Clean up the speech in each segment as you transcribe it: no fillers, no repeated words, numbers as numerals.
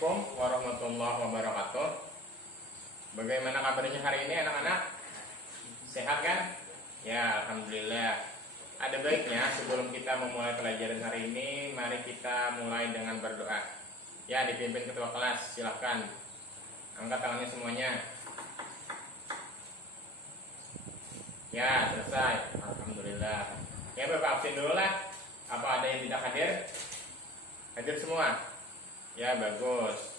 Assalamualaikum warahmatullahi wabarakatuh. Bagaimana kabarnya hari ini anak-anak? Sehat kan? Ya, alhamdulillah. Ada baiknya sebelum kita memulai pelajaran hari ini, mari kita mulai dengan berdoa. Ya, dipimpin ketua kelas, silahkan. Angkat tangannya semuanya. Ya, selesai. Alhamdulillah. Ya, Bapak absen dulu lah. Apa ada yang tidak hadir? Hadir semua? Ya, bagus.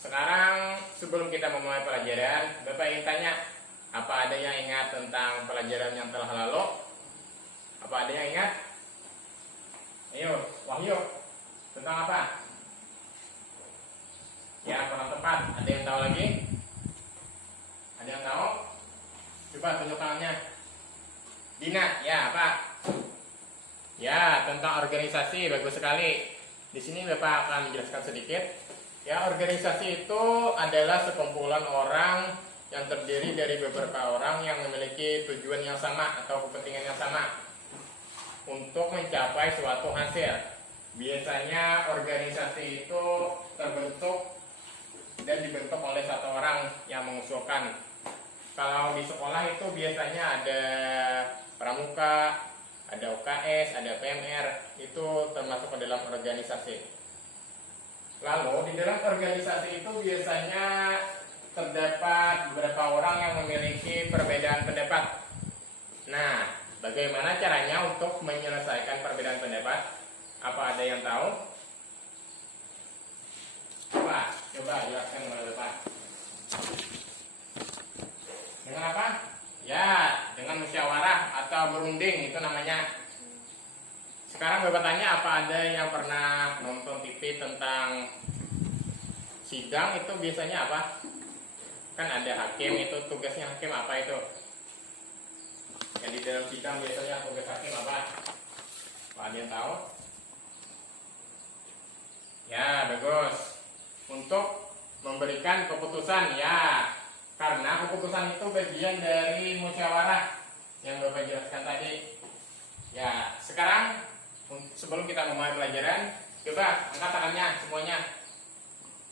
Sekarang sebelum kita memulai pelajaran, Bapak ingin tanya, apa ada yang ingat tentang pelajaran yang telah lalu? Apa ada yang ingat? Ayo, Wahyu. Tentang apa? Ya, kurang tepat. Ada yang tahu lagi? Ada yang tahu? Coba tunjuk tangannya. Dina, ya apa? Ya, tentang organisasi, bagus sekali. Di sini Bapak akan menjelaskan sedikit. Ya, organisasi itu adalah sekumpulan orang yang terdiri dari beberapa orang yang memiliki tujuan yang sama atau kepentingan yang sama untuk mencapai suatu hasil. Biasanya organisasi itu terbentuk dan dibentuk oleh satu orang yang mengusulkan. Kalau di sekolah itu biasanya ada pramuka, ada UKS, ada PMR, itu termasuk ke dalam organisasi. Lalu di dalam organisasi itu biasanya terdapat beberapa orang yang memiliki perbedaan pendapat. Nah, bagaimana caranya untuk menyelesaikan perbedaan pendapat? Apa ada yang tahu? Coba jelaskan kepada Bapak. Dengan apa? Ya, dengan musyawarah atau berunding, itu namanya. Sekarang Bapak tanya, apa ada yang pernah nonton TV tentang sidang? Itu biasanya apa? Kan ada hakim, itu tugasnya hakim apa itu? Yang di dalam sidang biasanya tugas hakim apa? Apa ada yang tahu? Ya, bagus. Untuk memberikan keputusan, ya. Karena keputusan itu bagian dari musyawarah yang Bapak jelaskan tadi. Ya, sekarang sebelum kita memulai pelajaran, coba angkat tangannya semuanya.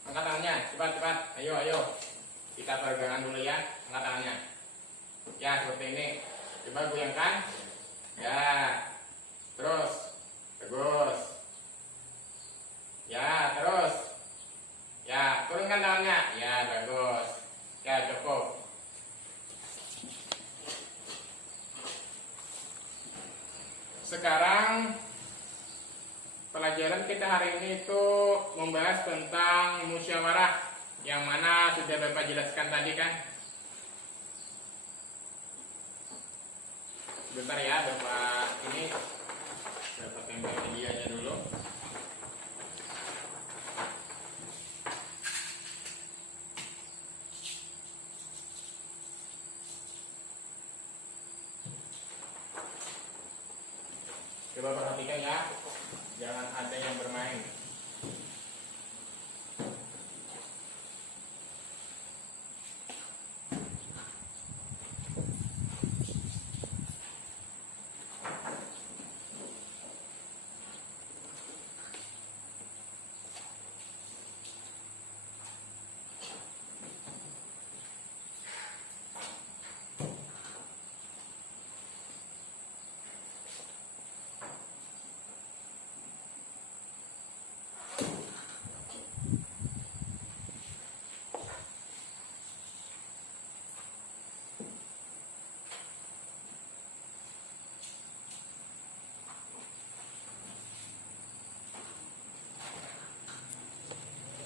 Angkat tangannya, cepat. Ayo. Kita peregangan dulu ya, angkat tangannya. Ya, seperti ini. Coba goyangkan. Ya. Terus. Bagus. Ya, terus. Ya, turunkan tangannya. Ya, bagus. Ya, cukup. Sekarang pelajaran kita hari ini itu membahas tentang musyawarah, yang mana sudah Bapak jelaskan tadi kan. Bentar ya, Bapak ini Bapak tempel medianya dulu. Coba perhatikan ya, jangan ada yang bermain.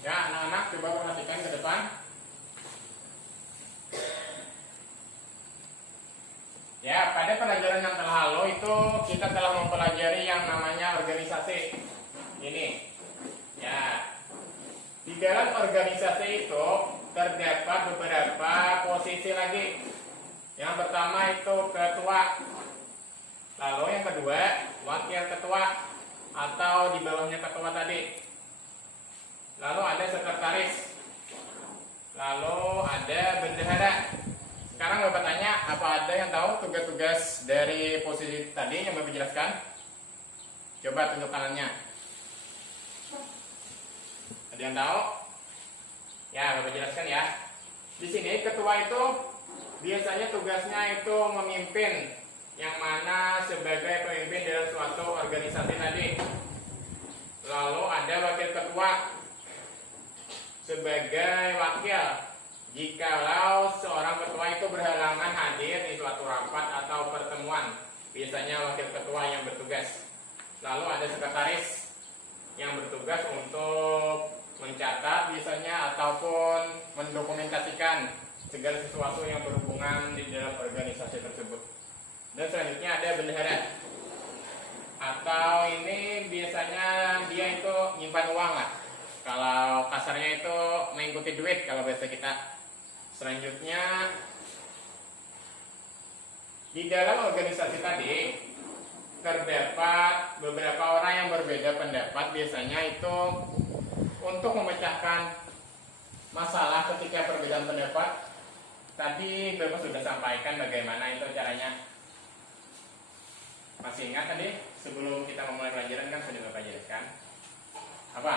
Ya, anak-anak coba perhatikan ke depan. Ya, pada pelajaran yang telah lalu itu kita telah mempelajari yang namanya organisasi. Ini. Ya. Di dalam organisasi itu terdapat beberapa posisi lagi. Yang pertama itu ketua. Lalu yang kedua, wakil ketua atau di bawahnya ketua tadi. Lalu ada sekretaris. Lalu ada bendahara. Sekarang Bapak tanya, apa ada yang tahu tugas-tugas dari posisi tadi yang Bapak jelaskan? Coba tunjuk tangannya. Ada yang tahu? Ya, Bapak jelaskan ya. Di sini ketua itu biasanya tugasnya itu memimpin, yang mana sebagai pemimpin dalam suatu organisasi tadi. Lalu ada wakil ketua sebagai wakil jikalau seorang ketua itu berhalangan hadir di suatu rapat atau pertemuan. Biasanya wakil ketua yang bertugas. Lalu ada sekretaris yang bertugas untuk mencatat biasanya ataupun mendokumentasikan segala sesuatu yang berhubungan di dalam organisasi tersebut. Dan selanjutnya ada bendahara, atau ini biasanya dia itu nyimpan uang lah. Kalau kasarnya itu mengikuti duit kalau bahasa kita. Selanjutnya di dalam organisasi tadi terdapat beberapa orang yang berbeda pendapat, biasanya itu untuk memecahkan masalah ketika perbedaan pendapat. Tadi Bapak sudah sampaikan bagaimana itu caranya. Masih ingat tadi sebelum kita memulai pelajaran kan sudah Bapak jelaskan apa?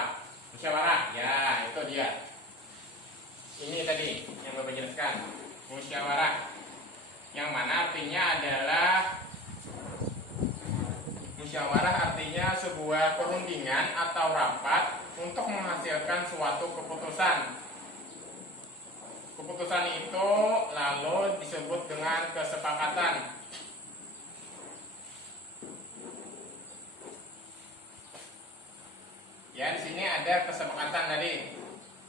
Musyawarah. Ya, itu dia. Ini tadi yang Bapak jelaskan, musyawarah. Yang mana artinya adalah musyawarah artinya sebuah perundingan atau rapat untuk menghasilkan suatu keputusan. Keputusan itu lalu disebut dengan kesepakatan. Ya, di sini ada kesepakatan tadi,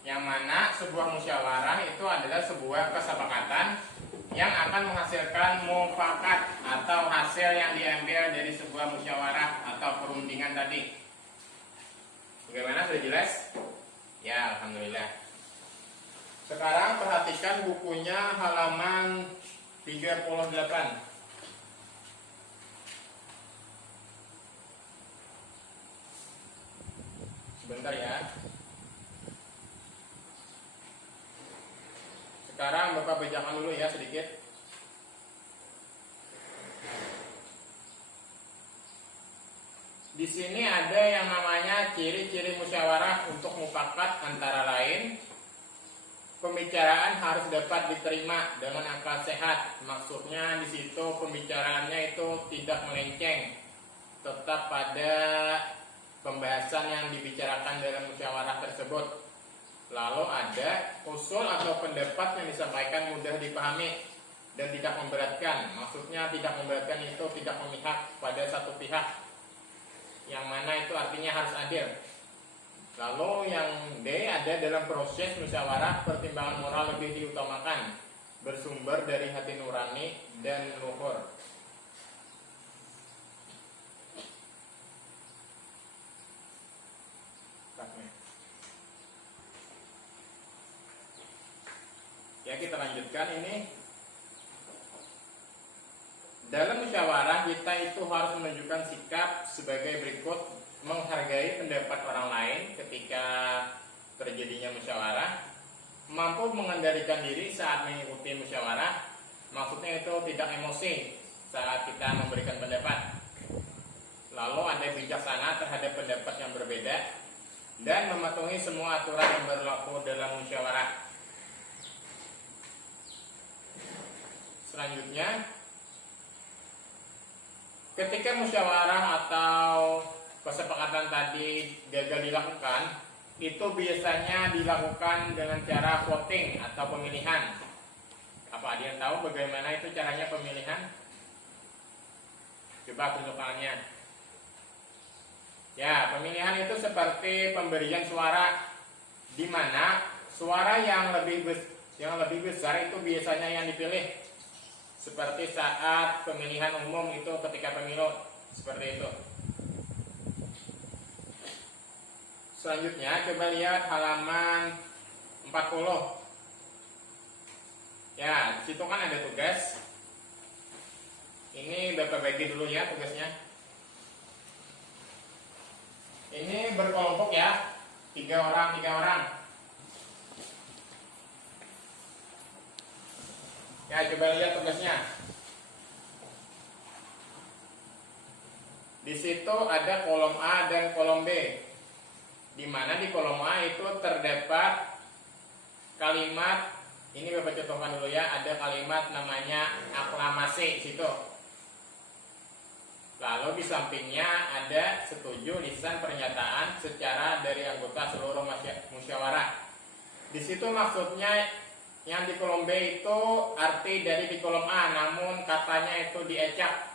yang mana sebuah musyawarah itu adalah sebuah kesepakatan yang akan menghasilkan mufakat atau hasil yang diambil dari sebuah musyawarah atau perundingan tadi. Bagaimana, sudah jelas? Ya, alhamdulillah. Sekarang perhatikan bukunya halaman 38. Sebentar ya. Sekarang Bapak bacakan dulu ya sedikit. Di sini ada yang namanya ciri-ciri musyawarah untuk mufakat, antara lain pembicaraan harus dapat diterima dengan akal sehat. Maksudnya di situ pembicaraannya itu tidak melenceng, tetap pada pembahasan yang dibicarakan dalam musyawarah tersebut. Lalu ada usul atau pendapat yang disampaikan mudah dipahami dan tidak memberatkan. Maksudnya tidak memberatkan itu tidak memihak pada satu pihak, yang mana itu artinya harus adil. Lalu yang D, ada dalam proses musyawarah pertimbangan moral lebih diutamakan, bersumber dari hati nurani dan luhur. Ya, kita lanjutkan ini. Dalam musyawarah kita itu harus menunjukkan sikap sebagai berikut: menghargai pendapat orang lain ketika terjadinya musyawarah, mampu mengendalikan diri saat mengikuti musyawarah, maksudnya itu tidak emosi saat kita memberikan pendapat. Lalu ada bijaksana terhadap pendapat yang berbeda dan mematuhi semua aturan yang berlaku dalam musyawarah. Selanjutnya, ketika musyawarah atau kesepakatan tadi gagal dilakukan, itu biasanya dilakukan dengan cara voting atau pemilihan. Apa ada yang tahu bagaimana itu caranya pemilihan? Coba tunjukkannya. Ya, pemilihan itu seperti pemberian suara, di mana suara yang lebih besar itu biasanya yang dipilih. Seperti saat pemilihan umum itu ketika pemilu, seperti itu. Selanjutnya coba lihat halaman 40. Ya, di situ kan ada tugas. Ini Bapak bagi dulu ya tugasnya. Ini berkelompok ya, 3 orang. Ya, coba lihat tugasnya. Di situ ada kolom A dan kolom B. di mana di kolom A itu terdapat kalimat, ini Bapak contohkan dulu ya, ada kalimat namanya aklamasi situ. Lalu di sampingnya ada setuju lisan pernyataan secara dari anggota seluruh musyawarah. Di situ maksudnya yang di kolom B itu arti dari di kolom A, namun katanya itu diecak.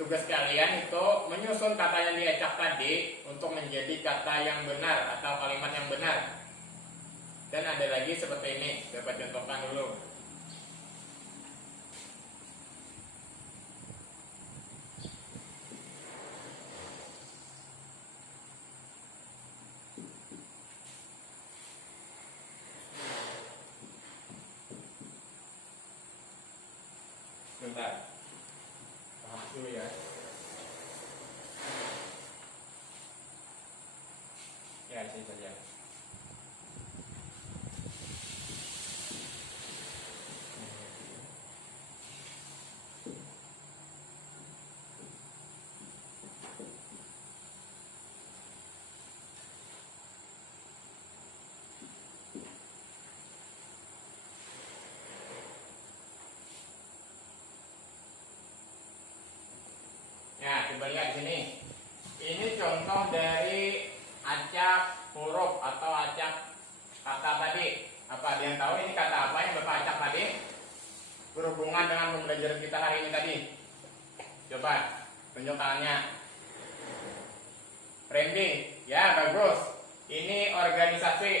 Tugas kalian itu menyusun kata yang diecak tadi untuk menjadi kata yang benar atau kalimat yang benar. Dan ada lagi seperti ini, dapat contohkan dulu. Bentar. Bahas dulu ya. Ya, sini saja. Ya, coba lihat di sini. Ini contoh dari acak huruf atau acak kata tadi. Apa ada yang tahu ini kata apa yang Bapak acak tadi? Berhubungan dengan pembelajaran kita hari ini tadi. Coba tunjuk tangannya. Branding, ya bagus. Ini organisasi.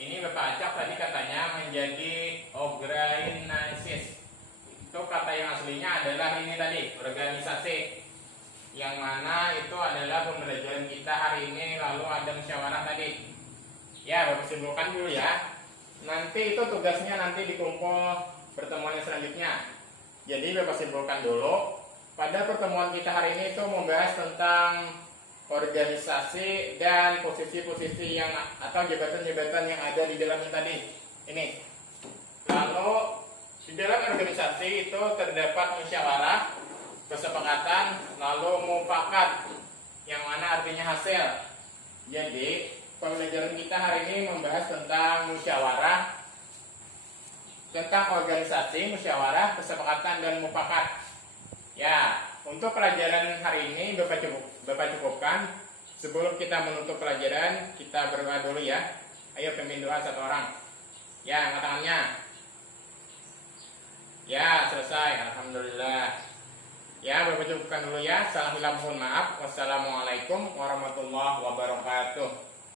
Ini Bapak acak tadi katanya menjadi organisis. Itu kata yang aslinya adalah ini tadi, organisasi. Yang mana itu adalah pembelajaran kita hari ini, lalu ada musyawarah tadi. Ya, Bapak simpulkan dulu ya. Nanti itu tugasnya nanti dikumpul pertemuan yang selanjutnya. Jadi Bapak simpulkan dulu. Pada pertemuan kita hari ini itu membahas tentang organisasi dan posisi-posisi yang atau jabatan-jabatan yang ada di dalamnya tadi. Ini. Lalu di dalam organisasi itu terdapat musyawarah, kesepakatan, lalu mufakat, yang mana artinya hasil. Jadi pembelajaran kita hari ini membahas tentang musyawarah, tentang organisasi, musyawarah, kesepakatan, dan mufakat. Ya, untuk pelajaran hari ini Bapak cukupkan. Sebelum kita menutup pelajaran, kita berdoa dulu ya. Ayo pimpin doa satu orang. Ya, angkat tangannya. Ya, selesai. Alhamdulillah. Ya, Bapak cukupkan dulu ya. Salam hilaf, mohon maaf. Wassalamualaikum warahmatullahi wabarakatuh.